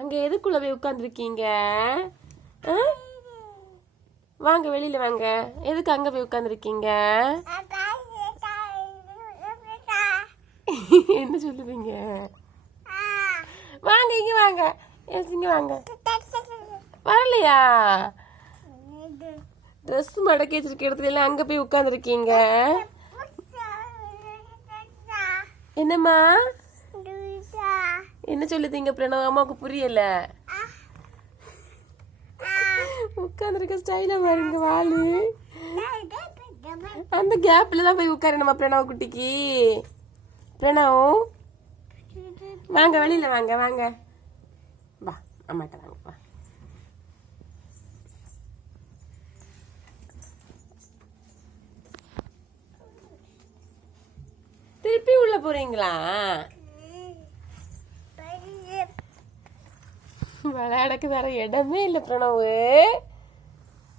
அங்க எதுக்குள்ள போய் உட்காந்துருக்கீங்க? வாங்க வெளியில வாங்க. எதுக்கு அங்க போய் உட்காந்துருக்கீங்க? என்ன சொல்லுவீங்க? வாங்க இங்க வாங்க, இங்க வாங்க. வரலையா? ட்ரெஸ் மடக்கி வச்சிருக்க இடத்துல எல்லாம் அங்க போய் உட்காந்துருக்கீங்க. என்னம்மா என்ன சொல்லுதீங்க பிரணவ்? அம்மாவுக்கு புரியல. உட்காந்துருக்க ஸ்டைல பாருங்க வாளு. அந்த கேப்ல தான் போய் உட்காரணுமா பிரணவ் குட்டிக்கு? பிரணவ் வாங்க வெளியில வாங்க வாங்க. வா அம்மாட்ட வாங்க வா. திருப்பி உள்ள போறீங்களா? விளையாடக்கு வேற இடமே இல்லை பிரணவு.